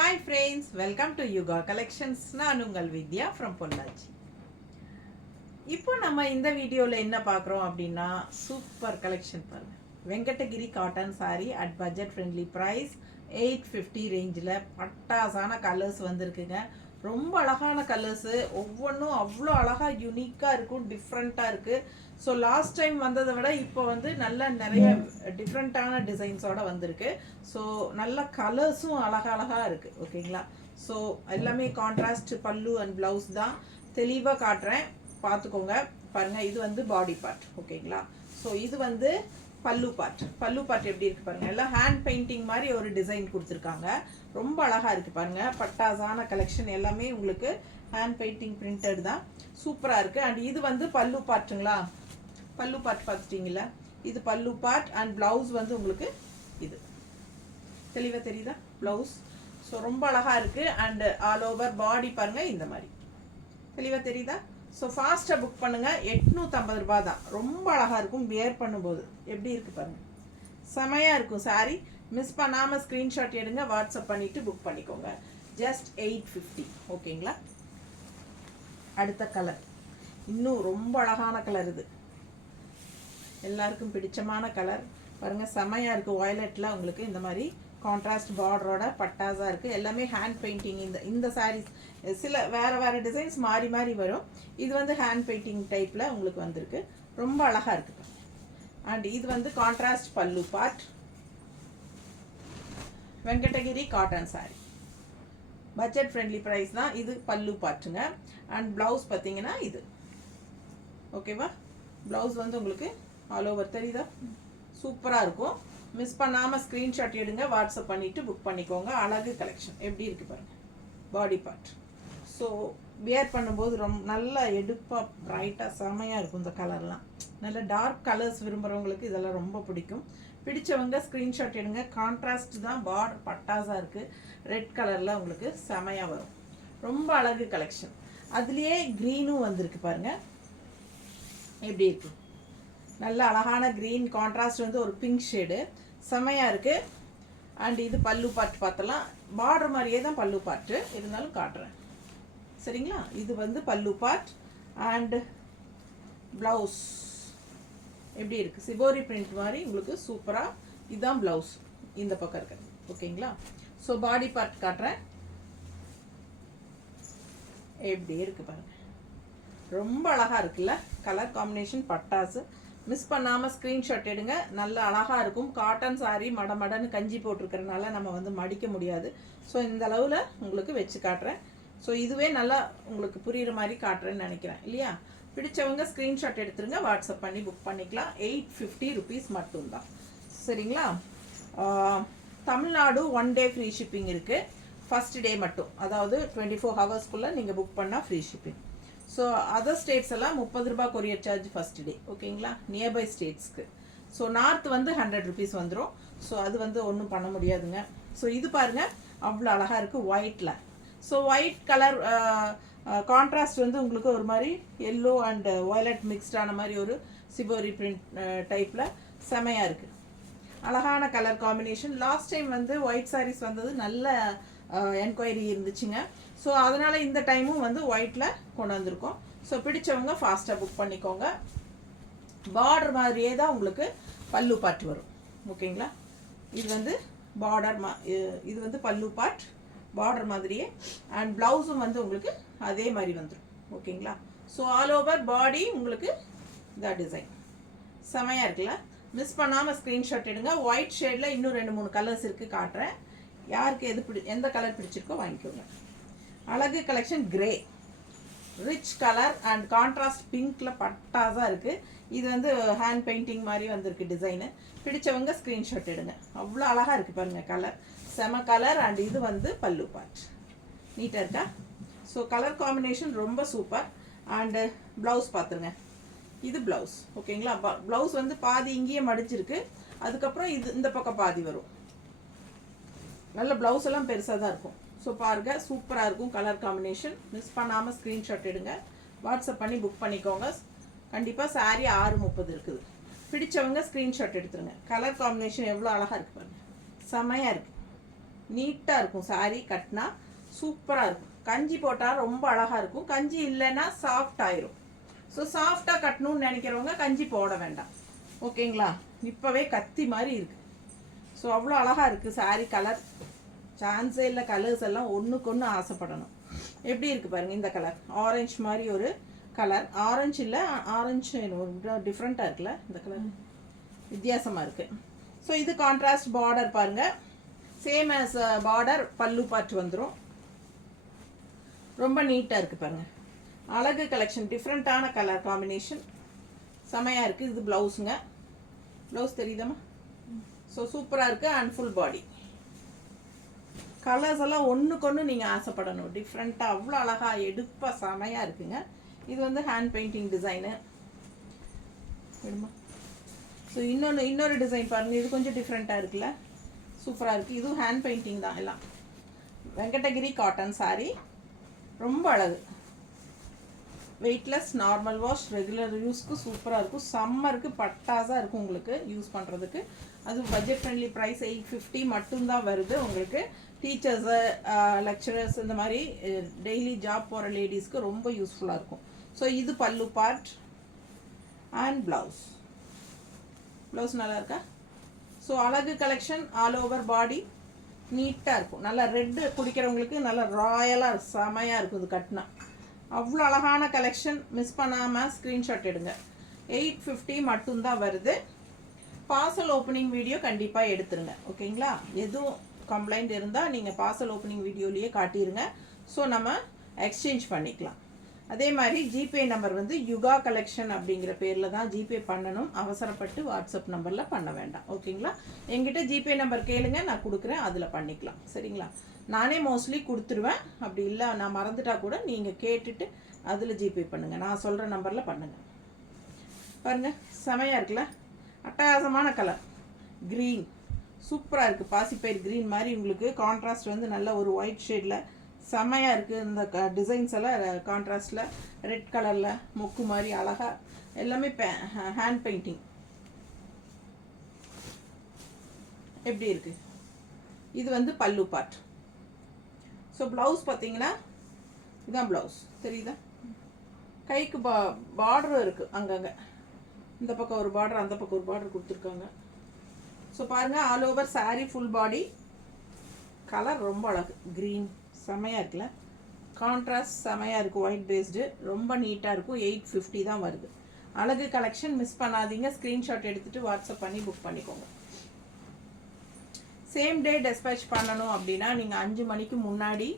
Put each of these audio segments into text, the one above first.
Hi friends, welcome to Yuga Collections. நான் உங்கள் வித்யா from Pollachi. இப்போ நம்ம இந்த வீடியோல என்ன பார்க்குறோம் அப்படின்னா சூப்பர் கலெக்ஷன் பாருங்க. Venkatagiri cotton saree at budget friendly price 850 ரேஞ்சில் பட்டாசான கலர்ஸ் வந்திருக்குங்க. ரொம்ப அழகான கலர்ஸு, ஒவ்வொன்றும் அவ்வளோ அழகாக யூனிக்காக இருக்கும், டிஃப்ரெண்ட்டாக இருக்குது. ஸோ லாஸ்ட் டைம் வந்ததை விட இப்போ வந்து நல்ல நிறைய டிஃப்ரெண்ட்டான டிசைன்ஸோடு வந்திருக்கு. ஸோ நல்ல கலர்ஸும் அழகாக இருக்குது. ஓகேங்களா? ஸோ எல்லாமே கான்ட்ராஸ்ட் பல்லு அண்ட் ப்ளவுஸ் தான். தெளிவாக காட்டுறேன், பார்த்துக்கோங்க. பாருங்கள், இது வந்து பாடி பார்ட். ஓகேங்களா? ஸோ இது வந்து பல்லு பார்ட் எப்படி இருக்குது பாருங்கள். எல்லாம் ஹேண்ட் பெயிண்டிங் மாதிரி ஒரு டிசைன் கொடுத்துருக்காங்க. ரொம்ப அழகாக இருக்குது பாருங்கள். பட்டாசான கலெக்ஷன் எல்லாமே உங்களுக்கு ஹேண்ட் பெயிண்டிங் பிரிண்டட் தான். சூப்பராக இருக்குது. அண்ட் இது வந்து பல்லு பார்ட்டுங்களா? பல்லு பார்ட் பார்த்துட்டிங்களா? இது பல்லு பார்ட் அண்ட் ப்ளவுஸ் வந்து உங்களுக்கு இது தெளிவாக தெரியுதா ப்ளவுஸ்? ஸோ ரொம்ப அழகாக இருக்குது. அண்டு ஆல் ஓவர் பாடி பாருங்கள், இந்த மாதிரி தெளிவாக தெரியுதா? ஸோ ஃபாஸ்ட்டாக புக் பண்ணுங்கள். 850 ரூபா தான். ரொம்ப அழகாக இருக்கும் வியர் பண்ணும்போது. எப்படி இருக்குது பாருங்கள், செமையாக இருக்கும் சாரீ. மிஸ் பண்ணாமல் ஸ்க்ரீன்ஷாட் எடுங்க, வாட்ஸ்அப் பண்ணிவிட்டு புக் பண்ணிக்கோங்க. ஜஸ்ட் 850. ஓகேங்களா? அடுத்த கலர் இன்னும் ரொம்ப அழகான கலர். இது எல்லாருக்கும் பிடிச்சமான கலர் பாருங்கள், செமையாக இருக்குது. வயலட்டில் உங்களுக்கு இந்த மாதிரி கான்ட்ராஸ்ட் பார்டரோட பட்டாஸாக இருக்குது. எல்லாமே ஹேண்ட் பெயிண்டிங். இந்த சாரீஸ் சில வேறு டிசைன்ஸ் மாறி வரும். இது வந்து ஹேண்ட் பெயிண்டிங் டைப்பில் உங்களுக்கு வந்திருக்கு. ரொம்ப அழகாக இருக்குது. அண்ட் இது வந்து contrast pallu part. Venkatagiri cotton saree, budget friendly price தான். இது பல்லு பார்ட்டுங்க. அண்ட் ப்ளவுஸ் பார்த்தீங்கன்னா இது. ஓகேவா? ப்ளவுஸ் வந்து உங்களுக்கு ஆல் ஓவர் தெரியுதா? சூப்பராக இருக்கும். மிஸ் பண்ணாமல் ஸ்க்ரீன்ஷாட் எடுங்க, வாட்ஸ்அப் பண்ணிவிட்டு புக் பண்ணிக்கோங்க. அழகு கலெக்ஷன் எப்படி இருக்குது பாருங்கள். Body part. ஸோ வியர் பண்ணும்போது ரொம்ப நல்லா எடுப்பாக ப்ரைட்டாக செமையாக இருக்கும். இந்த கலர்லாம் நல்ல டார்க் கலர்ஸ் விரும்புகிறவங்களுக்கு இதெல்லாம் ரொம்ப பிடிக்கும். பிடிச்சவங்க ஸ்க்ரீன்ஷாட் எடுங்க. கான்ட்ராஸ்ட் தான், பார்டர் பட்டாஸாக இருக்குது. ரெட் கலரில் உங்களுக்கு செமையாக வரும். ரொம்ப அழகு கலெக்ஷன். அதுலேயே க்ரீனும் வந்திருக்கு பாருங்கள், எப்படி இருக்குது. நல்ல அழகான க்ரீன் கான்ட்ராஸ்ட் வந்து ஒரு பிங்க் ஷேடு, செமையாக இருக்குது. அண்ட் இது பல்லு பார்ட் பார்த்தலாம். பார்டர் மாதிரியே தான் பல்லு பார்ட்டு, இருந்தாலும் காட்டுறேன் சரிங்களா? இது வந்து பல்லு பார்ட். அண்ட் ப்ளவுஸ் எப்படி இருக்குது, சிபோரி பிரிண்ட் மாதிரி உங்களுக்கு சூப்பராக. இதுதான் ப்ளவுஸ், இந்த பக்கம் இருக்குது. ஓகேங்களா? ஸோ பாடி பார்ட் காட்டுறேன், எப்படி இருக்குது பாருங்கள். ரொம்ப அழகாக இருக்குல்ல கலர் காம்பினேஷன், பட்டாசு. மிஸ் பண்ணாமல் ஸ்க்ரீன்ஷாட் எடுங்க. நல்ல அழகாக இருக்கும். காட்டன் சாரீ மடன்னு கஞ்சி போட்டிருக்கிறதுனால நம்ம வந்து மடிக்க முடியாது. ஸோ இந்த அளவில் உங்களுக்கு வச்சு காட்டுறேன். ஸோ இதுவே நல்லா உங்களுக்கு புரிகிற மாதிரி காட்டுறேன்னு நினைக்கிறேன் இல்லையா? பிடிச்சவங்க ஸ்க்ரீன்ஷாட் எடுத்துருங்க, வாட்ஸ்அப் பண்ணி புக் பண்ணிக்கலாம். 850 ருபீஸ் மட்டும்தான். சரிங்களா? தமிழ்நாடு 1 டே ஃப்ரீ ஷிப்பிங் இருக்குது. ஃபஸ்ட் டே மட்டும், அதாவது 24 ஹவர்ஸ்க்குள்ளே நீங்கள் புக் பண்ணால் free shipping. So other states எல்லாம் 30 ரூபா கொரியர் சார்ஜ் ஃபஸ்ட் டே. ஓகேங்களா? நியர்பை ஸ்டேட்ஸ்க்கு. ஸோ நார்த் வந்து 100 ருபீஸ் வந்துடும். ஸோ அது வந்து ஒன்றும் பண்ண முடியாதுங்க. ஸோ இது பாருங்கள், அவ்வளோ அழகாக இருக்குது ஒயிட்டில். ஸோ ஒயிட் கலர் கான்ட்ராஸ்ட் வந்து உங்களுக்கு ஒரு மாதிரி எல்லோ அண்ட் வயலட் மிக்ஸ்டான மாதிரி ஒரு சிபோரி பிரிண்ட் டைப்பில் செமையாக இருக்குது. அழகான கலர் காம்பினேஷன். லாஸ்ட் டைம் வந்து ஒயிட் சாரீஸ் வந்தது, நல்ல என்கொயரி இருந்துச்சுங்க. ஸோ அதனால் இந்த டைமும் வந்து ஒயிட்டில் கொண்டு வந்திருக்கோம். ஸோ பிடிச்சவங்க ஃபாஸ்ட்டாக புக் பண்ணிக்கோங்க. பார்டர் மாதிரியே தான் உங்களுக்கு பல்லு பார்ட் வரும். ஓகேங்களா? இது வந்து பார்டர் இது வந்து பல்லு பார்ட், பார்டர் மாதிரியே. அண்ட் ப்ளவுஸும் வந்து உங்களுக்கு அதே மாதிரி வந்துடும். ஓகேங்களா? ஸோ ஆல் ஓவர் பாடி உங்களுக்கு இந்த டிசைன் செமையாக இருக்குல்ல? மிஸ் பண்ணாமல் ஸ்க்ரீன்ஷாட் எடுங்க. ஒயிட் ஷேடில் இன்னும் 2-3 கலர்ஸ் இருக்குது, காட்டுறேன். யாருக்கு எந்த கலர் பிடிச்சிருக்கோ வாங்கிக்கோங்க. அழகு collection grey, rich colour and contrast பிங்க்கில் பட்டாஸாக இருக்குது. இது வந்து ஹேண்ட் பெயிண்டிங் மாதிரி வந்திருக்கு டிசைனு. பிடிச்சவங்க ஸ்க்ரீன்ஷாட் எடுங்க. அவ்வளோ அழகாக இருக்குது பாருங்கள் கலர், செம கலர். அண்ட் இது வந்து பல்லு பார்ட். நீட்டாக இருக்கா? ஸோ கலர் காம்பினேஷன் ரொம்ப சூப்பர். அண்டு ப்ளவுஸ் பார்த்துருங்க, இது ப்ளவுஸ். ஓகேங்களா? ப்ளவுஸ் வந்து பாதி இங்கேயே மடிச்சிருக்கு, அதுக்கப்புறம் இது இந்த பக்கம் பாதி வரும். நல்ல ப்ளவுஸ் எல்லாம் பெருசாக தான் இருக்கும். ஸோ பாருங்கள், சூப்பராக இருக்கும் கலர் காம்பினேஷன். மிஸ் பண்ணாமல் ஸ்க்ரீன்ஷாட் எடுங்க, வாட்ஸ்அப் பண்ணி புக் பண்ணிக்கோங்க. கண்டிப்பாக சாரீ 6:30 இருக்குது. பிடிச்சவங்க ஸ்க்ரீன்ஷாட் எடுத்துருங்க. கலர் காம்பினேஷன் எவ்வளோ அழகாக இருக்குது பாருங்கள், செமையாக இருக்குது. நீட்டாக இருக்கும். saree கட்டினா சூப்பராக இருக்கும். கஞ்சி போட்டால் ரொம்ப அழகாக இருக்கும். கஞ்சி இல்லைன்னா சாஃப்ட் ஆயிரும். ஸோ சாஃப்டாக கட்டணும்னு நினைக்கிறவங்க கஞ்சி போட வேண்டாம். ஓகேங்களா? இப்போவே கத்தி மாதிரி இருக்குது. ஸோ அவ்வளோ அழகாக இருக்குது saree கலர். சான்ஸே இல்லை. கலர்ஸ் எல்லாம் ஒன்றுக்கு ஒன்று ஆசைப்படணும். எப்படி இருக்குது பாருங்கள். இந்த கலர் ஆரஞ்சு மாதிரி ஒரு கலர். ஆரஞ்சு இல்லை, ஆரஞ்சு ஒரு டிஃப்ரெண்ட்டாக இருக்குல்ல இந்த கலர், வித்தியாசமாக இருக்குது. ஸோ இது கான்ட்ராஸ்ட் பார்டர் பாருங்கள். சேம் ஆஸ் பார்டர் பல்லு பார்ட் வந்துடும். ரொம்ப நீட்டாக இருக்குது பாருங்கள். அழகு கலெக்ஷன். டிஃப்ரெண்ட்டான கலர் காம்பினேஷன் செமையாக இருக்குது. இது ப்ளவுஸுங்க. ப்ளவுஸ் தெரியுதாம்மா? ஸோ சூப்பராக இருக்குது. And full body. கலர்ஸ் எல்லாம் ஒன்றுக்கு ஒன்று நீங்கள் ஆசைப்படணும். டிஃப்ரெண்ட்டாக அவ்வளோ அழகாக எடுப்பாக செமையாக இருக்குங்க. இது வந்து ஹேண்ட் பெயிண்டிங் டிசைனு விடுமா. ஸோ இன்னொரு டிசைன் பாருங்கள். இது கொஞ்சம் டிஃப்ரெண்ட்டாக இருக்குல்ல, சூப்பராக இருக்குது. இதுவும் ஹேண்ட் பெயிண்டிங் தான் எல்லாம். Venkatagiri cotton saree. ரொம்ப அழகு. வெயிட்லெஸ், நார்மல் வாஷ், ரெகுலர் யூஸ்க்கு சூப்பராக இருக்கும். சம்மருக்கு பட்டாஸாக இருக்கும் உங்களுக்கு யூஸ் பண்ணுறதுக்கு. அது பட்ஜெட் ஃப்ரெண்ட்லி ப்ரைஸ் 850 மட்டும்தான் வருது உங்களுக்கு. டீச்சர்ஸு, லெக்சரர்ஸ், இந்த மாதிரி டெய்லி ஜாப் போகிற லேடிஸ்க்கு ரொம்ப யூஸ்ஃபுல்லாக இருக்கும். ஸோ இது பல்லு பார்ட் அண்ட் ப்ளவுஸ். ப்ளவுஸ் நல்லா இருக்கா? ஸோ அழகு கலெக்ஷன். ஆல் ஓவர் பாடி நீட்டாக இருக்கும். நல்லா ரெட்டு குடிக்கிறவங்களுக்கு நல்லா ராயலாக செமையாக இருக்கும். இது கட்டினா அவ்வளோ அழகான கலெக்ஷன். மிஸ் பண்ணாமல் ஸ்க்ரீன்ஷாட் எடுங்க. 850 மட்டும்தான் வருது. பார்சல் ஓப்பனிங் வீடியோ கண்டிப்பாக எடுத்துருங்க. ஓகேங்களா? எதுவும் கம்ப்ளைண்ட் இருந்தால் நீங்கள் பார்சல் ஓப்பனிங் வீடியோலேயே காட்டிடுங்க. ஸோ நம்ம எக்ஸ்சேஞ்ச் பண்ணிக்கலாம். அதே மாதிரி ஜிபே நம்பர் வந்து யுகா கலெக்ஷன் அப்படிங்கிற பேரில் தான் ஜிபே பண்ணணும். அவசரப்பட்டு வாட்ஸ்அப் நம்பரில் பண்ண வேண்டாம். ஓகேங்களா? என்கிட்ட ஜிபே நம்பர் கேளுங்க, நான் கொடுக்குறேன். அதில் பண்ணிக்கலாம். சரிங்களா? நானே மோஸ்ட்லி கொடுத்துருவேன். அப்படி இல்லை நான் மறந்துட்டா கூட நீங்கள் கேட்டுட்டு அதில் ஜிபே பண்ணுங்கள். நான் சொல்கிற நம்பரில் பண்ணுங்கள். பாருங்கள் செமையாக இருக்குல்ல, அட்டகாசமான கலர். க்ரீன் சூப்பராக இருக்குது. பாசிப்பயிர் க்ரீன் மாதிரி உங்களுக்கு கான்ட்ராஸ்ட் வந்து நல்ல ஒரு ஒயிட் ஷேடில் செமையாக இருக்குது. இந்த டிசைன்ஸ் எல்லாம் கான்ட்ராஸ்டில் ரெட் கலரில் மொக்கு மாதிரி அழகாக எல்லாமே ஹேண்ட் பெயிண்டிங். எப்படி இருக்குது? இது வந்து பல்லு பார்ட். ஸோ ப்ளவுஸ் பார்த்தீங்கன்னா இதுதான் ப்ளவுஸ். தெரியுதா? கைக்கு பார்டரும் இருக்குது அங்கங்கே. இந்த பக்கம் ஒரு பார்டர், அந்த பக்கம் ஒரு பார்டர் கொடுத்துருக்காங்க. ஸோ பாருங்கள், all over saree full body. Colour ரொம்ப அழகு. க்ரீன் செமையாக இருக்குல்ல, கான்ட்ராஸ்ட் செமையாக இருக்குது. ஒயிட் பேஸ்டு ரொம்ப நீட்டாக இருக்கும். 850 தான் வருது. அழகு கலெக்ஷன். மிஸ் பண்ணாதீங்க. ஸ்க்ரீன்ஷாட் எடுத்துகிட்டு வாட்ஸ்அப் பண்ணி புக் பண்ணிக்கோங்க. சேம் டே டெஸ்பேச் பண்ணணும் அப்படின்னா நீங்கள் 5 மணிக்கு முன்னாடி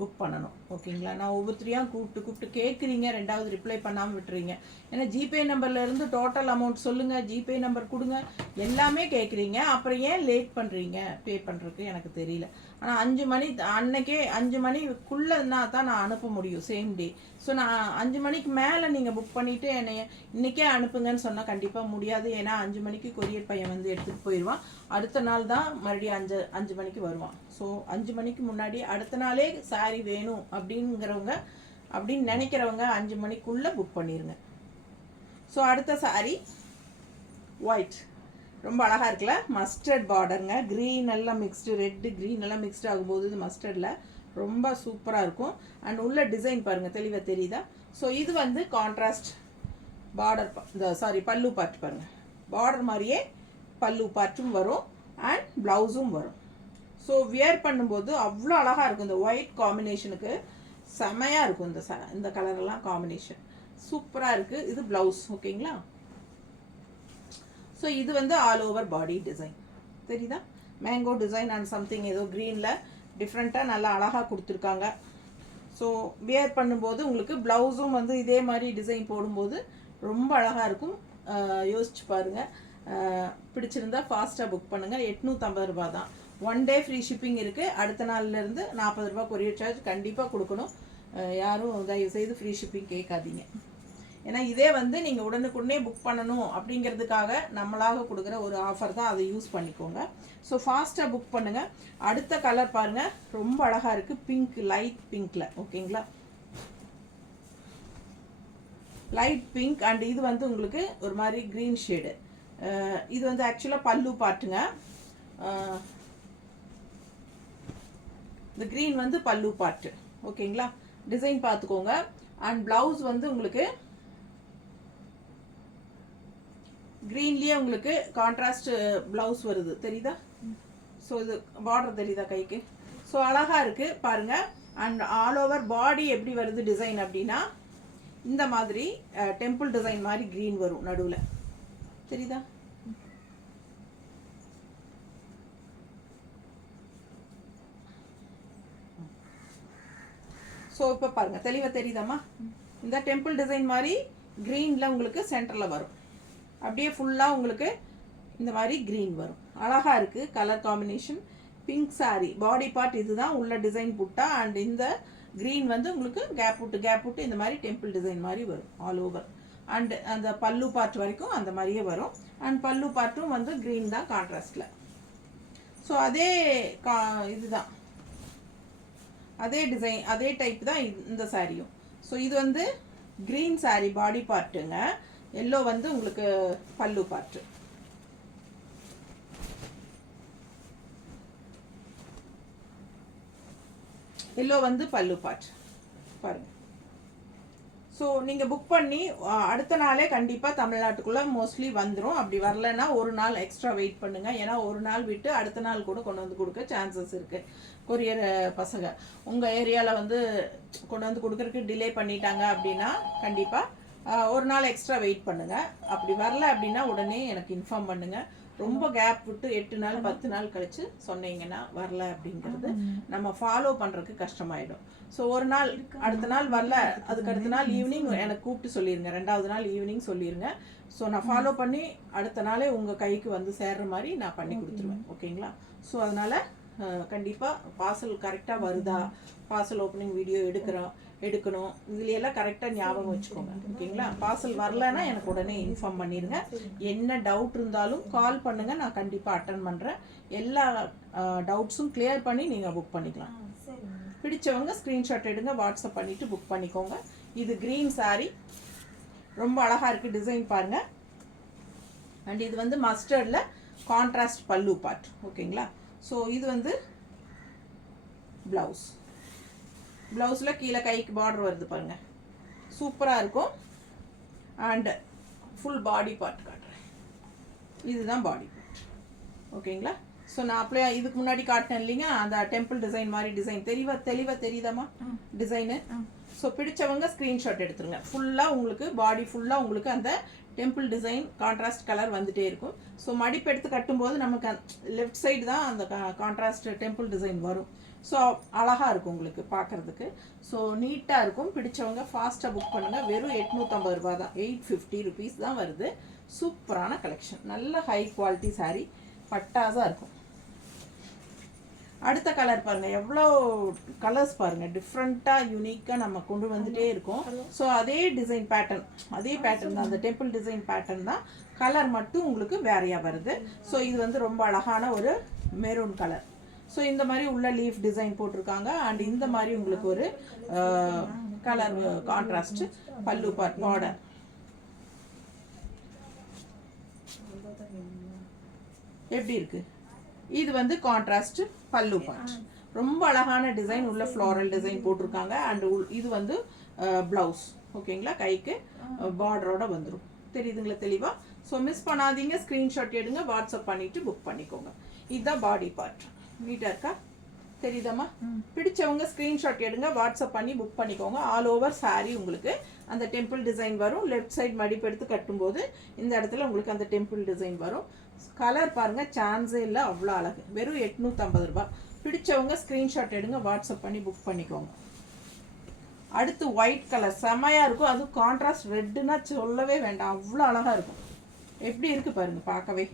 புக் பண்ணணும். ஓகேங்களா? நான் ஒவ்வொருத்தரையும் கூப்பிட்டு கேட்குறீங்க, ரெண்டாவது ரிப்ளை பண்ணாமல் விட்டுறீங்க. ஏன்னா ஜிபே நம்பர்லேருந்து டோட்டல் அமௌண்ட் சொல்லுங்கள், ஜிபே நம்பர் கொடுங்க, எல்லாமே கேட்குறீங்க. அப்புறம் ஏன் லேட் பண்ணுறீங்க பே பண்ணுறதுக்கு எனக்கு தெரியல. ஆனால் 5 மணி அன்னைக்கே 5 மணிக்குள்ளேன்னா தான் நான் அனுப்ப முடியும் சேம் டே. ஸோ நான் 5 மணிக்கு மேலே நீங்கள் புக் பண்ணிவிட்டு என்னை இன்றைக்கே அனுப்புங்கன்னு சொன்னால் கண்டிப்பாக முடியாது. ஏன்னா 5 மணிக்கு கொரியர் பையன் வந்து எடுத்துகிட்டு போயிடுவான். அடுத்த நாள் தான் மறுபடியும் 5 மணிக்கு வருவான். ஸோ 5 மணிக்கு முன்னாடி அடுத்த நாளே saree வேணும் அப்படின்னு நினைக்கிறவங்க 5 மணிக்குள்ளே புக் பண்ணிடுங்க. ஸோ அடுத்த saree ஒயிட். ரொம்ப அழகாக இருக்குல்ல, மஸ்டர்ட் பார்டருங்க. க்ரீன் எல்லாம் மிக்ஸ்டு, ரெட்டு க்ரீன் எல்லாம் மிக்ஸ்டு ஆகும்போது இது மஸ்டர்டில் ரொம்ப சூப்பராக இருக்கும். அண்ட் உள்ள டிசைன் பாருங்கள், தெளிவாக தெரியுதா? ஸோ இது வந்து கான்ட்ராஸ்ட் பார்டர், பல்லு பார்ட் பாருங்கள். பார்டர் மாதிரியே பல்லு பார்ட்டும் வரும் அண்ட் ப்ளவுஸும் வரும். ஸோ வியர் பண்ணும்போது அவ்வளோ அழகாக இருக்கும். இந்த ஒயிட் காம்பினேஷனுக்கு செமையாக இருக்கும். இந்த கலரெல்லாம் காம்பினேஷன் சூப்பராக இருக்குது. இது ப்ளவுஸ். ஓகேங்களா? ஸோ இது வந்து ஆல் ஓவர் பாடி டிசைன். தெரியுதா? மேங்கோ டிசைன் அண்ட் சம்திங் ஏதோ க்ரீனில் டிஃப்ரெண்ட்டாக நல்லா அழகாக கொடுத்துருக்காங்க. ஸோ வியர் பண்ணும்போது உங்களுக்கு ப்ளவுஸும் வந்து இதே மாதிரி டிசைன் போடும்போது ரொம்ப அழகாக இருக்கும். யோசிச்சு பாருங்கள். பிடிச்சிருந்தா ஃபாஸ்ட்டாக புக் பண்ணுங்கள். 850 ரூபா தான். 1 டே ஃப்ரீ ஷிப்பிங் இருக்குது. அடுத்த நாள்லேருந்து 40 ரூபா கொரியர் சார்ஜ் கண்டிப்பாக கொடுக்கணும். யாரும் தயவுசெய்து ஃப்ரீ ஷிப்பிங் கேட்காதீங்க. ஏன்னா இதே வந்து நீங்கள் உடனுக்குடனே புக் பண்ணணும் அப்படிங்கிறதுக்காக நம்மளாக கொடுக்குற ஒரு ஆஃபர் தான். அதை யூஸ் பண்ணிக்கோங்க. ஸோ ஃபாஸ்ட்டாக புக் பண்ணுங்கள். அடுத்த கலர் பாருங்கள், ரொம்ப அழகாக இருக்குது. பிங்க், லைட் பிங்க்கில். ஓகேங்களா? லைட் பிங்க் அண்ட் இது வந்து உங்களுக்கு ஒரு மாதிரி க்ரீன் ஷேடு. இது வந்து ஆக்சுவலாக பல்லு பார்ட்டுங்க. இந்த க்ரீன் வந்து பல்லு பார்ட்டு. ஓகேங்களா, டிசைன் பார்த்துக்கோங்க. அண்ட் ப்ளவுஸ் வந்து உங்களுக்கு க்ரீன்லேயே உங்களுக்கு கான்ட்ராஸ்ட் ப்ளவுஸ் வருது, தெரியுதா? ஸோ இது பார்டர் தெரியுதா கைக்கு? ஸோ அழகாக இருக்குது பாருங்கள். அண்ட் ஆல் ஓவர் பாடி எப்படி வருது டிசைன் அப்படின்னா, இந்த மாதிரி டெம்பிள் டிசைன் மாதிரி க்ரீன் வரும் நடுவில், தெரியுதா? ஸோ இப்போ பாருங்கள், தெளிவாக தெரியுதாம்மா? இந்த டெம்பிள் டிசைன் மாதிரி க்ரீனில் உங்களுக்கு சென்டரில் வரும். அப்படியே ஃபுல்லாக உங்களுக்கு இந்த மாதிரி க்ரீன் வரும். அழகாக இருக்குது colour combination. Pink sari body part இதுதான் உள்ள டிசைன் புட்டா. அண்ட் இந்த க்ரீன் வந்து உங்களுக்கு கேப் விட்டு இந்த மாதிரி டெம்பிள் டிசைன் மாதிரி வரும் ஆல் ஓவர். அண்ட் அந்த பல்லு பார்ட் வரைக்கும் அந்த மாதிரியே வரும். அண்ட் பல்லு பார்ட்டும் வந்து க்ரீன் தான் கான்ட்ராஸ்டில். ஸோ அதே இதுதான், அதே டிசைன் அதே டைப் தான் இந்த சாரியும். ஸோ இது வந்து க்ரீன் சாரீ பாடி பார்ட்டுங்க. எல்லோ வந்து உங்களுக்கு பல்லு பார்ட்டு. எல்லோ வந்து பல்லு பார்ட் பாருங்கள். ஸோ நீங்கள் புக் பண்ணி அடுத்த நாளே கண்டிப்பாக தமிழ்நாட்டுக்குள்ளே மோஸ்ட்லி வந்துடும். அப்படி வரலன்னா ஒரு நாள் எக்ஸ்ட்ரா வெயிட் பண்ணுங்கள். ஏன்னா ஒரு நாள் விட்டு அடுத்த நாள் கூட கொண்டு வந்து கொடுக்க சான்சஸ் இருக்குது. கொரியர் பசங்க உங்கள் ஏரியாவில் வந்து கொண்டு வந்து கொடுக்குறதுக்கு டிலே பண்ணிட்டாங்க அப்படின்னா கண்டிப்பாக ஒரு நாள் எக்ஸ்ட்ரா வெயிட் பண்ணுங்கள். அப்படி வரல அப்படின்னா உடனே எனக்கு இன்ஃபார்ம் பண்ணுங்கள். ரொம்ப கேப் விட்டு 8 நாள் 10 நாள் கழித்து சொன்னீங்கன்னா வரல அப்படிங்கிறது நம்ம ஃபாலோ பண்ணுறதுக்கு கஷ்டமாயிடும். ஸோ ஒரு நாள் அடுத்த நாள் வரல, அதுக்கு அடுத்த நாள் ஈவினிங் எனக்கு கூப்பிட்டு சொல்லிடுங்க, 2வது நாள் ஈவினிங் சொல்லிடுங்க. ஸோ நான் ஃபாலோ பண்ணி அடுத்த நாளே உங்கள் கைக்கு வந்து சேர்ற மாதிரி நான் பண்ணி கொடுத்துருவேன். ஓகேங்களா? ஸோ அதனால் கண்டிப்பாக பார்சல் கரெக்டாக வருதா, பார்சல் ஓப்பனிங் வீடியோ எடுக்கணும், இதுலையெல்லாம் கரெக்டாக ஞாபகம் வச்சுக்கோங்க. ஓகேங்களா? பார்சல் வரலன்னா எனக்கு உடனே இன்ஃபார்ம் பண்ணிடுங்க. என்ன டவுட் இருந்தாலும் கால் பண்ணுங்கள், நான் கண்டிப்பாக அட்டன் பண்ணுறேன். எல்லா டவுட்ஸும் கிளியர் பண்ணி நீங்கள் புக் பண்ணிக்கலாம். பிடிச்சவங்க ஸ்க்ரீன்ஷாட் எடுங்க, வாட்ஸ்அப் பண்ணிவிட்டு புக் பண்ணிக்கோங்க. இது க்ரீன் சாரீ, ரொம்ப அழகாக இருக்குது டிசைன் பாருங்கள். அண்ட் இது வந்து மஸ்டர்டில் கான்ட்ராஸ்ட் பல்லு பார்ட். ஓகேங்களா? ஸோ இது வந்து ப்ளவுஸில் கீழே கைக்கு பார்டர் வருது பாருங்கள், சூப்பராக இருக்கும். அண்ட் ஃபுல் பாடி பார்ட் காட்டுறேன். இதுதான் பாடி பார்ட். ஓகேங்களா? ஸோ நான் அப்படியே இதுக்கு முன்னாடி காட்டினேன் இல்லைங்க, அந்த டெம்பிள் டிசைன் மாதிரி டிசைன் தெளிவாக தெரியுதாம்மா டிசைனு? ஸோ பிடிச்சவங்க ஸ்க்ரீன்ஷாட் எடுத்துருங்க. ஃபுல்லாக உங்களுக்கு பாடி ஃபுல்லாக உங்களுக்கு அந்த டெம்பிள் டிசைன் கான்ட்ராஸ்ட் கலர் வந்துகிட்டே இருக்கும். ஸோ மடிப்பு எடுத்து கட்டும்போது நமக்கு லெஃப்ட் சைடு தான் அந்த கான்ட்ராஸ்ட் டெம்பிள் டிசைன் வரும். ஸோ அழகாக இருக்கும் உங்களுக்கு பார்க்குறதுக்கு. ஸோ நீட்டாக இருக்கும். பிடிச்சவங்க ஃபாஸ்ட்டாக புக் பண்ணுங்கள். வெறும் 850 ரூபா தான், 850 ருபீஸ் தான் வருது. சூப்பரான கலெக்ஷன், நல்ல ஹை குவாலிட்டி சாரீ, பட்டாஸாக இருக்கும். அடுத்த கலர் பாருங்கள், எவ்வளோ கலர்ஸ் பாருங்கள், டிஃப்ரெண்ட்டாக யூனிக்காக நம்ம கொண்டு வந்துகிட்டே இருக்கோம். ஸோ அதே டிசைன் பேட்டர்ன் தான், அந்த டெம்பிள் டிசைன் பேட்டர்ன் தான், கலர் மட்டும் உங்களுக்கு வேறையாக வருது. ஸோ இது வந்து ரொம்ப அழகான ஒரு மெரூன் கலர். ஸோ இந்த மாதிரி உள்ள லீஃப் டிசைன் போட்டிருக்காங்க. அண்ட் இந்த மாதிரி உங்களுக்கு ஒரு கலர் கான்ட்ராஸ்ட் பல்லு பார்டர். எப்படி இருக்கு? இது வந்து கான்ட்ராஸ்ட் பல்லு பார்ட், ரொம்ப அழகான டிசைன், உள்ள ஃப்ளோரல் டிசைன் போட்டிருக்காங்க. அண்ட் இது வந்து ப்ளவுஸ். ஓகேங்களா? கைக்கு பார்டரோட வந்துடும். தெரியுதுங்களா தெளிவாக? ஸோ மிஸ் பண்ணாதீங்க, ஸ்க்ரீன்ஷாட் எடுங்க, வாட்ஸ்அப் பண்ணிவிட்டு புக் பண்ணிக்கோங்க. இதுதான் பாடி பார்ட். நீட்டாக இருக்கா? தெரியுதாம்மா? பிடிச்சவங்க ஸ்க்ரீன்ஷாட் எடுங்க, வாட்ஸ்அப் பண்ணி புக் பண்ணிக்கோங்க. ஆல் ஓவர் சாரீ உங்களுக்கு அந்த டெம்பிள் டிசைன் வரும். லெஃப்ட் சைடு மடிப்பு எடுத்து கட்டும்போது இந்த இடத்துல உங்களுக்கு அந்த டெம்பிள் டிசைன் வரும். கலர் பாருங்கள், சான்ஸே இல்லை, அவ்வளோ அழகு. வெறும் 850 ரூபா. பிடிச்சவங்க ஸ்க்ரீன்ஷாட் எடுங்க, வாட்ஸ்அப் பண்ணி புக் பண்ணிக்கோங்க. அடுத்து ஒயிட் கலர் செமையாக இருக்கும். அதுவும் கான்ட்ராஸ்ட் ரெட்டுன்னா சொல்லவே வேண்டாம், அவ்வளோ அழகாக இருக்கும். எப்படி இருக்குது பாருங்கள், பார்க்கவே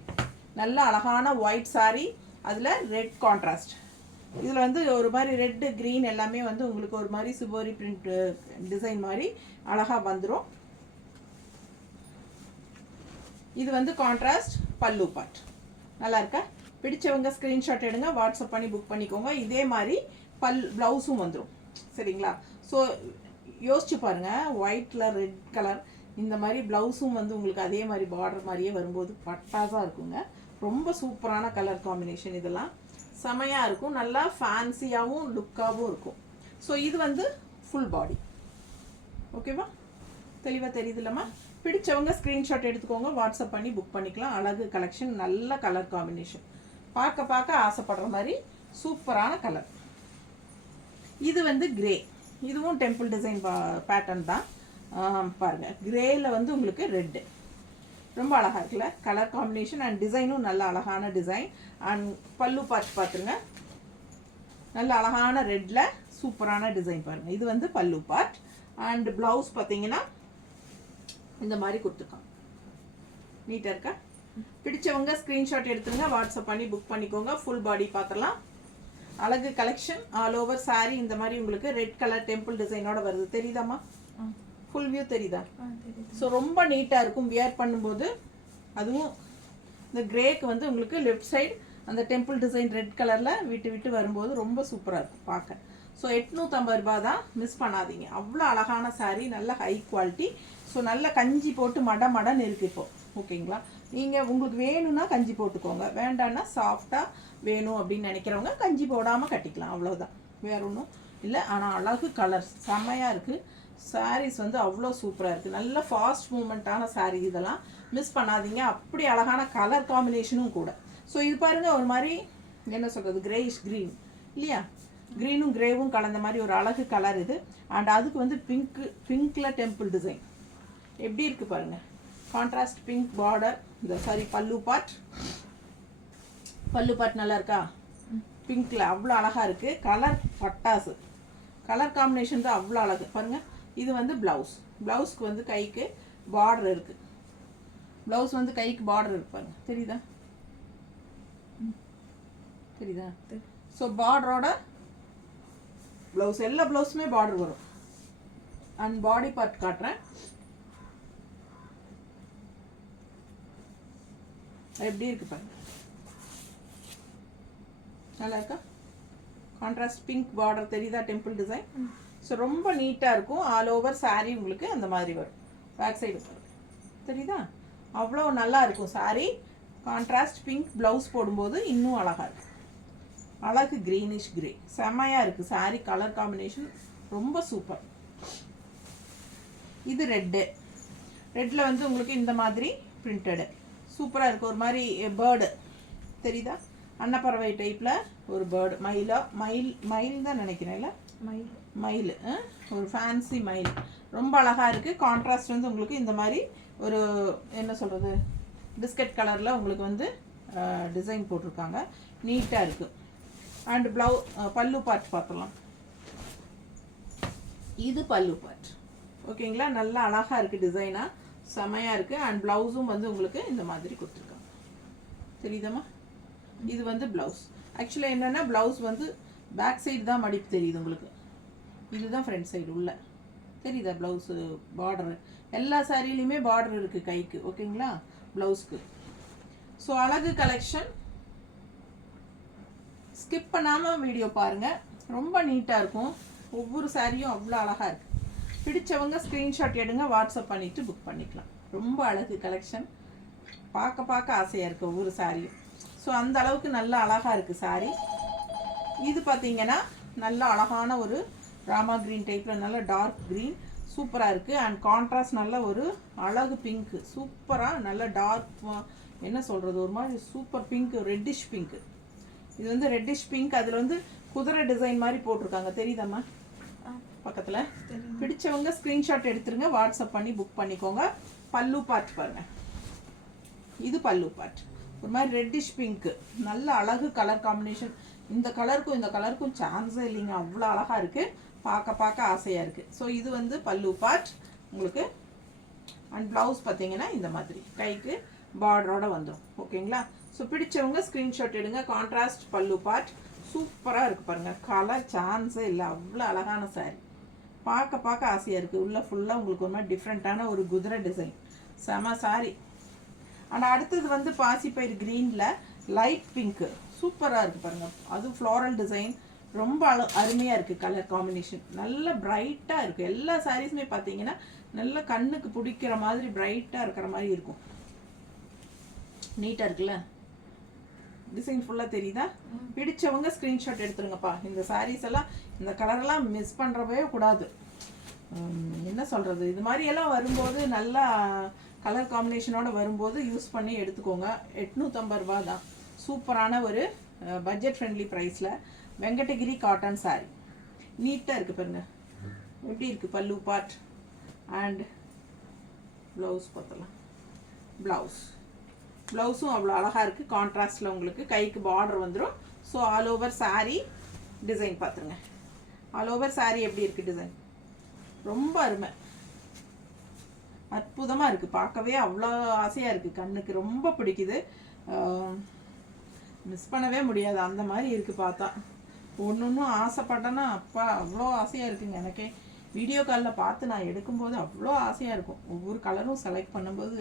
நல்ல அழகான ஒயிட் சாரீ, அதில் ரெட் கான்ட்ராஸ்ட். இதில் வந்து ஒரு மாதிரி ரெட்டு க்ரீன் எல்லாமே வந்து உங்களுக்கு ஒரு மாதிரி சிவோரி பிரிண்ட் டிசைன் மாதிரி அழகாக வந்துடும். இது வந்து கான்ட்ராஸ்ட் பல்லு பார்ட். நல்லா இருக்கா? பிடிச்சவங்க ஸ்க்ரீன்ஷாட் எடுங்க, வாட்ஸ்அப் பண்ணி புக் பண்ணிக்கோங்க. இதே மாதிரி ப்ளவுஸும் வந்துடும். சரிங்களா? ஸோ யோசிச்சு பாருங்கள், ஒயிட்டில் ரெட் கலர் இந்த மாதிரி ப்ளவுஸும் வந்து உங்களுக்கு அதே மாதிரி பார்டர் மாதிரியே வரும்போது பட்டாஸாக இருக்குங்க. ரொம்ப சூப்பரான கலர் காம்பினேஷன் இதெல்லாம். செமையாக இருக்கும், நல்லா ஃபேன்சியாகவும் லுக்காகவும் இருக்கும். ஸோ இது வந்து ஃபுல் பாடி. ஓகேவா, தெளிவாக தெரியுதுல்லம்மா? பிடிச்சவங்க ஸ்க்ரீன்ஷாட் எடுத்துக்கோங்க, வாட்ஸ்அப் பண்ணி புக் பண்ணிக்கலாம். அழகு கலெக்ஷன், நல்ல கலர் காம்பினேஷன், பார்க்க பார்க்க ஆசைப்படுற மாதிரி சூப்பரான கலர். இது வந்து கிரே, இதுவும் டெம்பிள் டிசைன் பேட்டர்ன் தான். பாருங்கள், கிரேயில் வந்து உங்களுக்கு ரெட்டு ரொம்ப அழகாக இருக்குல்ல கலர் காம்பினேஷன். அண்ட் டிசைனும் நல்ல அழகான டிசைன். அண்ட் பல்லு பார்த்துருங்க, நல்ல அழகான ரெட்டில் சூப்பரான டிசைன் பாருங்கள். இது வந்து பல்லு பார்ட். அண்ட் ப்ளவுஸ் பார்த்தீங்கன்னா இந்த மாதிரி கொடுத்துருக்காங்க. நீட்டாக இருக்கா? பிடிச்சவங்க ஸ்க்ரீன்ஷாட் எடுத்துங்க, வாட்ஸ்அப் பண்ணி புக் பண்ணிக்கோங்க. ஃபுல் பாடி பார்த்துடலாம். அழகு கலெக்ஷன், ஆல் ஓவர் சாரீ இந்த மாதிரி உங்களுக்கு ரெட் கலர் டெம்பிள் டிசைனோட வருது. தெரியுதாம்மா? ஃபுல் வியூ தெரியுதா? ஸோ ரொம்ப நீட்டாக இருக்கும் வியர் பண்ணும்போது. அதுவும் இந்த கிரேக்கு வந்து உங்களுக்கு லெஃப்ட் சைடு அந்த டெம்பிள் டிசைன் ரெட் கலரில் விட்டு விட்டு வரும்போது ரொம்ப சூப்பராக இருக்கும் பார்க்க. ஸோ 850 ரூபா தான், மிஸ் பண்ணாதீங்க. அவ்வளோ அழகான சாரீ, நல்ல ஹை குவாலிட்டி. ஸோ நல்ல கஞ்சி போட்டு மடன்னு இருக்குது இப்போது. ஓகேங்களா, நீங்கள் உங்களுக்கு வேணும்னா கஞ்சி போட்டுக்கோங்க, வேண்டான்னா சாஃப்டாக வேணும் அப்படின்னு நினைக்கிறவங்க கஞ்சி போடாமல் கட்டிக்கலாம், அவ்வளோதான், வேறு ஒன்றும் இல்லை. ஆனால் அழகு கலர்ஸ் செம்மையாக இருக்குது. சாரீஸ் வந்து அவ்வளோ சூப்பராக இருக்குது, நல்ல ஃபாஸ்ட் மூமெண்ட்டான சாரீ. இதெல்லாம் மிஸ் பண்ணாதீங்க, அப்படி அழகான கலர் காம்பினேஷனும் கூட. ஸோ இது பாருங்கள், ஒரு மாதிரி என்ன சொல்கிறது, கிரேயிஷ் க்ரீன் இல்லையா, க்ரீனும் கிரேவும் கலந்த மாதிரி ஒரு அழகு கலர் இது. அண்ட் அதுக்கு வந்து பிங்க்கில் டெம்பிள் டிசைன் எப்படி இருக்குது பாருங்கள், கான்ட்ராஸ்ட் பிங்க் பார்டர். இந்த சாரி பல்லு பார்ட் நல்லா இருக்கா, பிங்க்கில் அவ்வளோ அழகாக இருக்குது. கலர் பட்டாசு, கலர் காம்பினேஷன் தான் அவ்வளோ அழகு பாருங்கள். இது வந்து ப்ளவுஸ்க்கு வந்து கைக்கு பார்டர் இருக்குது. ப்ளவுஸ் வந்து கைக்கு பார்டர் இருக்கு பாருங்க, தெரியுதா? ஸோ பார்டரோட ப்ளவுஸ், எல்லா ப்ளவுஸுமே பார்டர் வரும். அண்ட் பாடி பார்ட் காட்டுறேன் எப்படி இருக்கு பாருங்க, நல்லா இருக்கா? கான்ட்ராஸ்ட் பிங்க் பார்டர் தெரியுதா, டெம்பிள் டிசைன். ஸோ ரொம்ப நீட்டாக இருக்கும். ஆல் ஓவர் சாரீ உங்களுக்கு அந்த மாதிரி வரும். பேக் சைடு தெரியுதா, அவ்வளோ நல்லா இருக்கும் சாரீ. கான்ட்ராஸ்ட் பிங்க் ப்ளவுஸ் போடும்போது இன்னும் அழகாக இருக்கும். அழகு க்ரீனிஷ் கிரே, செம்மையாக இருக்குது சாரீ. கலர் காம்பினேஷன் ரொம்ப சூப்பர். இது ரெட்டில் வந்து உங்களுக்கு இந்த மாதிரி பிரிண்டடு சூப்பராக இருக்குது. ஒரு மாதிரி பேர்டு தெரியுதா, அன்னப்பறவை டைப்பில் ஒரு பேர்டு, மயில் தான் நினைக்கிறேன், இல்லை மயில், ஒரு ஃபேன்சி மயில், ரொம்ப அழகாக இருக்குது. கான்ட்ராஸ்ட் வந்து உங்களுக்கு இந்த மாதிரி ஒரு என்ன சொல்கிறது, பிஸ்கட் கலரில் உங்களுக்கு வந்து டிசைன் போட்டிருக்காங்க, நீட்டாக இருக்குது. அண்ட் பல்லு பார்ட் பார்த்துடலாம். இது பல்லு பார்ட். ஓகேங்களா, நல்லா அழகாக இருக்குது, டிசைனாக செமையாக இருக்குது. அண்ட் ப்ளவுஸும் வந்து உங்களுக்கு இந்த மாதிரி கொடுத்துருக்காங்க, தெரியுதாம்மா? இது வந்து ப்ளவுஸ். ஆக்சுவலாக என்னென்னா ப்ளவுஸ் வந்து பேக் சைடு தான் மடிப்பு தெரியுது உங்களுக்கு, இதுதான் ஃப்ரண்ட் சைடு உள்ள தெரியுதா? ப்ளவுஸு பார்டரு எல்லா சாரிலையுமே பார்டர் இருக்குது கைக்கு. ஓகேங்களா, ப்ளவுஸ்க்கு. ஸோ அழகு கலெக்ஷன் ஸ்கிப் பண்ணாமல் வீடியோ பாருங்கள், ரொம்ப நீட்டாக இருக்கும். ஒவ்வொரு சாரியும் அவ்வளோ அழகாக இருக்குது. பிடிச்சவங்க ஸ்க்ரீன்ஷாட் எடுங்க, வாட்ஸ்அப் பண்ணிவிட்டு புக் பண்ணிக்கலாம். ரொம்ப அழகு கலெக்ஷன், பார்க்க ஆசையாக இருக்குது ஒவ்வொரு சாரியும். ஸோ அந்த அளவுக்கு நல்லா அழகாக இருக்குது சாரி. இது பார்த்தீங்கன்னா நல்ல அழகான ஒரு ராமா க்ரீன் டைப்பில் நல்ல டார்க் க்ரீன் சூப்பராக இருக்குது. அண்ட் கான்ட்ராஸ்ட் நல்ல ஒரு அழகு பிங்க்கு, சூப்பராக நல்ல டார்க் என்ன சொல்கிறது, ஒரு மாதிரி சூப்பர் பிங்க், ரெட்டிஷ் பிங்க்கு. இது வந்து ரெட்டிஷ் பிங்க், அதில் வந்து குதிரை டிசைன் மாதிரி போட்டிருக்காங்க, தெரியுதாம்மா பக்கத்தில்? பிடிச்சவங்க ஸ்க்ரீன்ஷாட் எடுத்துருங்க, வாட்ஸ்அப் பண்ணி புக் பண்ணிக்கோங்க. பல்லு பார்ட் பாருங்கள், இது பல்லு பார்ட், ஒரு மாதிரி ரெட்டிஷ் பிங்க்கு, நல்ல அழகு கலர் காம்பினேஷன். இந்த கலருக்கும் சான்ஸே இல்லைங்க, அவ்வளோ அழகாக இருக்குது, பார்க்க ஆசையாக இருக்குது. ஸோ இது வந்து பல்லு பார்ட் உங்களுக்கு. அண்ட் ப்ளவுஸ் பார்த்தீங்கன்னா இந்த மாதிரி கைக்கு பார்டரோட வந்துடும். ஓகேங்களா, ஸோ பிடிச்சவங்க ஸ்க்ரீன்ஷாட் எடுங்க. கான்ட்ராஸ்ட் பல்லு பார்ட் சூப்பராக இருக்குது பாருங்கள், கலர் சான்ஸே இல்லை, அவ்வளோ அழகான சாரி, பார்க்க ஆசையாக இருக்குது. உள்ளே ஃபுல்லாக உங்களுக்கு ஒரு மாதிரி டிஃப்ரெண்ட்டான ஒரு குதிரை டிசைன், செம சாரி. ஆனால் அடுத்தது வந்து பாசிப்பயிர் க்ரீனில் லைட் பிங்க்கு சூப்பராக இருக்குது பாருங்கள், அதுவும் ஃப்ளாரல் டிசைன், ரொம்ப அருமையாக இருக்குது. கலர் காம்பினேஷன் நல்ல பிரைட்டாக இருக்குது. எல்லா சாரீஸுமே பார்த்தீங்கன்னா நல்ல கண்ணுக்கு பிடிக்கிற மாதிரி பிரைட்டாக இருக்கிற மாதிரி இருக்கும். நீட்டாக இருக்குல்ல, டிசைன் ஃபுல்லாக தெரியுதா? பிடிச்சவங்க ஸ்க்ரீன்ஷாட் எடுத்துருங்கப்பா. இந்த சாரீஸ் எல்லாம் இந்த கலரெல்லாம் மிஸ் பண்ணுறவே கூடாது. என்ன சொல்கிறது, இது மாதிரியெல்லாம் வரும்போது நல்லா கலர் காம்பினேஷனோட வரும்போது யூஸ் பண்ணி எடுத்துக்கோங்க. 850 ரூபா தான். சூப்பரான ஒரு பட்ஜெட் ஃப்ரெண்ட்லி ப்ரைஸில் வெங்கடகிரி காட்டன் சாரீ. நீட்டாக இருக்குது பாருங்க, எப்படி இருக்குது பல்லு பார்ட் அண்ட் ப்ளவுஸ் பார்த்தலாம். ப்ளவுஸும் அவ்வளோ அழகாக இருக்குது. கான்ட்ராஸ்டில் உங்களுக்கு கைக்கு பார்டர் வந்துடும். So all over sari design பார்த்துருங்க. ஆல் ஓவர் சாரீ எப்படி இருக்குது டிசைன், ரொம்ப அருமை, அற்புதமாக இருக்குது. பார்க்கவே அவ்வளோ ஆசையாக இருக்குது, கண்ணுக்கு ரொம்ப பிடிக்குது. மிஸ் பண்ணவே முடியாது, அந்த மாதிரி இருக்குது. பார்த்தா ஒன்று ஆசைப்பட்டேன்னா அப்பா அவ்வளோ ஆசையாக இருக்குங்க எனக்கே. வீடியோ காலில் பார்த்து நான் எடுக்கும்போது அவ்வளோ ஆசையாக இருக்கும். ஒவ்வொரு கலரும் செலக்ட் பண்ணும்போது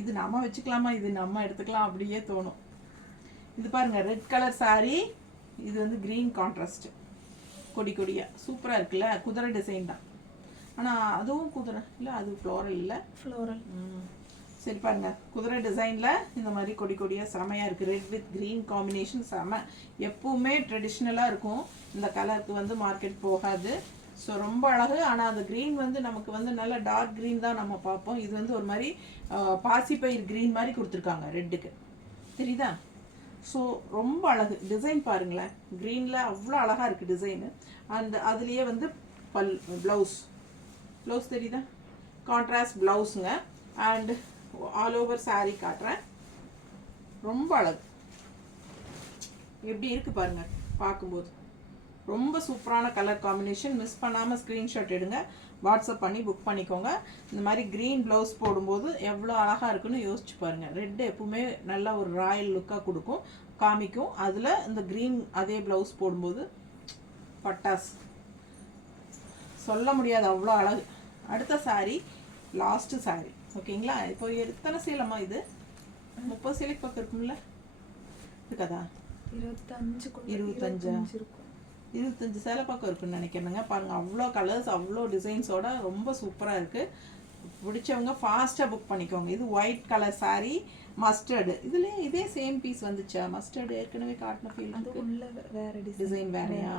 இது நம்ம வச்சுக்கலாமா, இது நம்ம எடுத்துக்கலாம் அப்படியே தோணும். இது பாருங்கள், ரெட் கலர் சாரீ. இது வந்து க்ரீன் கான்ட்ராஸ்ட், கொடியாக சூப்பராக இருக்குல்ல. குதிரை டிசைன் தான், ஆனால் அதுவும் குதிரை இல்லை, அது ஃப்ளோரல் இல்லை, ஃப்ளோரல். சரி பாருங்க, குதிரை டிசைனில் இந்த மாதிரி கொடியாக செமையாக இருக்குது. ரெட் வித் க்ரீன் காம்பினேஷன் செம. எப்பவுமே ட்ரெடிஷ்னலாக இருக்கும், இந்த கலருக்கு வந்து மார்க்கெட் போகாது. ஸோ ரொம்ப அழகு. ஆனால் அந்த க்ரீன் வந்து நமக்கு வந்து நல்ல டார்க் க்ரீன் தான் நம்ம பார்ப்போம். இது வந்து ஒரு மாதிரி பாசிப்பயிர் க்ரீன் மாதிரி கொடுத்துருக்காங்க ரெட்டுக்கு, தெரியுதா? ஸோ ரொம்ப அழகு. டிசைன் பாருங்களேன், க்ரீனில் அவ்வளோ அழகாக இருக்குது டிசைனு. அந்த அதுலேயே வந்து ப்ளவுஸ் தெரியுதா, கான்ட்ராஸ்ட் ப்ளவுஸுங்க. அண்ட் ஆல் ஓவர் சாரீ காட்டுறேன். ரொம்ப அழகு, எப்படி இருக்குது பாருங்கள் பார்க்கும்போது. ரொம்ப சூப்பரான கலர் காம்பினேஷன். மிஸ் பண்ணாமல் ஸ்க்ரீன்ஷாட் எடுங்க, வாட்ஸ்அப் பண்ணி புக் பண்ணிக்கோங்க. இந்த மாதிரி க்ரீன் ப்ளவுஸ் போடும்போது எவ்வளோ அழகாக இருக்குன்னு யோசிச்சு பாருங்கள். ரெட்டு எப்பவுமே நல்ல ஒரு ராயல் லுக்காக கொடுக்கும், காமிக்கும். அதில் இந்த க்ரீன் அதே ப்ளவுஸ் போடும்போது பட்டாஸ், சொல்ல முடியாது, அவ்வளோ அழகு. அடுத்த சாரீ, லாஸ்ட்டு சாரீ, ஓகேங்களா? இப்போ எத்தனை சேலம்மா இது? 30 சேலைக்கு பக்கம் இருக்கும்ல, இருக்காதா? 25 சேலை பக்கம் இருக்குன்னு நினைக்கிறேங்க. பாருங்கள், அவ்வளோ கலர்ஸ், அவ்வளோ டிசைன்ஸோட ரொம்ப சூப்பராக இருக்குது. பிடிச்சவங்க ஃபாஸ்ட்டாக புக் பண்ணிக்கோங்க. இது ஒயிட் கலர் சாரீ, மஸ்டர்டு. இதுலேயே இதே சேம் பீஸ் வந்துச்சா? மஸ்டர்டு ஏற்கனவே காட்டின ஃபீல் வேறு டிசைன் வேறையா?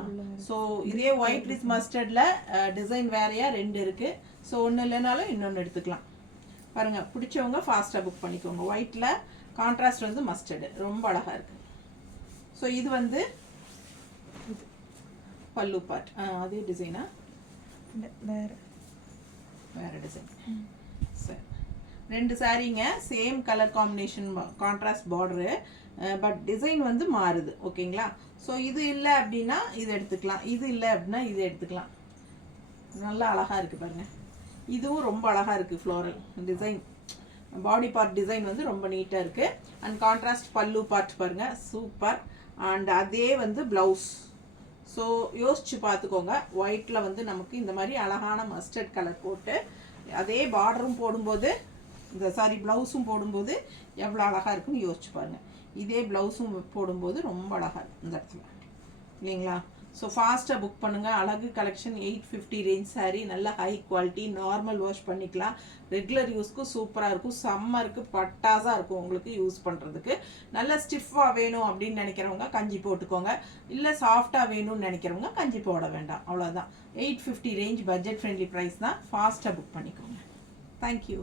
ஸோ இதே ஒயிட் வித் மஸ்டர்டில் டிசைன் வேறையா 2 இருக்குது. ஸோ ஒன்று இல்லைனாலும் இன்னொன்று எடுத்துக்கலாம். பாருங்கள், பிடிச்சவங்க ஃபாஸ்ட்டாக புக் பண்ணிக்கோங்க. ஒயிட்டில் கான்ட்ராஸ்ட் வந்து மஸ்டர்டு, ரொம்ப அழகாக இருக்குது. ஸோ இது வந்து பல்லு பார்ட், அதே டிசைனா வேறு டிசைன். சரி, 2 சாரீங்க, same colour combination, contrast border, but design வந்து மாறுது, ஓகேங்களா? ஸோ இது இல்லை அப்படின்னா இது எடுத்துக்கலாம், இது இல்லை அப்படின்னா இது எடுத்துக்கலாம். நல்லா அழகாக இருக்குது பாருங்கள். இதுவும் ரொம்ப அழகாக இருக்குது. Floral design, body part design வந்து ரொம்ப நீட்டாக இருக்குது. அண்ட் கான்ட்ராஸ்ட் பல்லு பார்ட் பாருங்கள், சூப்பர். அண்ட் அதே வந்து ப்ளவுஸ். ஸோ யோசிச்சு பார்த்துக்கோங்க. ஒயிட்டில் வந்து நமக்கு இந்த மாதிரி அழகான மஸ்டர்ட் கலர் போட்டு அதே பார்டரும் போடும்போது, இந்த சாரி ப்ளவுஸும் போடும்போது எவ்வளோ அழகாக இருக்குன்னு யோசிச்சு பாருங்கள். இதே ப்ளவுஸும் போடும்போது ரொம்ப அழகாக இருக்கும் இந்த இடத்துல, இல்லைங்களா? ஸோ ஃபாஸ்ட்டாக புக் பண்ணுங்கள். அழகு கலெக்ஷன் 850 ரேஞ்ச் சாரீ, நல்ல ஹை குவாலிட்டி, நார்மல் வாஷ் பண்ணிக்கலாம். ரெகுலர் யூஸ்க்கு சூப்பராக இருக்கும். சம்மருக்கு பட்டாஸாக இருக்கும் உங்களுக்கு யூஸ் பண்ணுறதுக்கு. நல்ல ஸ்டிஃபாக வேணும் அப்படின்னு நினைக்கிறவங்க கஞ்சி போட்டுக்கோங்க. இல்லை சாஃப்டாக வேணும்னு நினைக்கிறவங்க கஞ்சி போட வேண்டாம், அவ்வளோதான். 850 ரேஞ்ச் பட்ஜெட் ஃப்ரெண்ட்லி ப்ரைஸ் தான். ஃபாஸ்ட்டாக புக் பண்ணிக்கோங்க. தேங்க்யூ.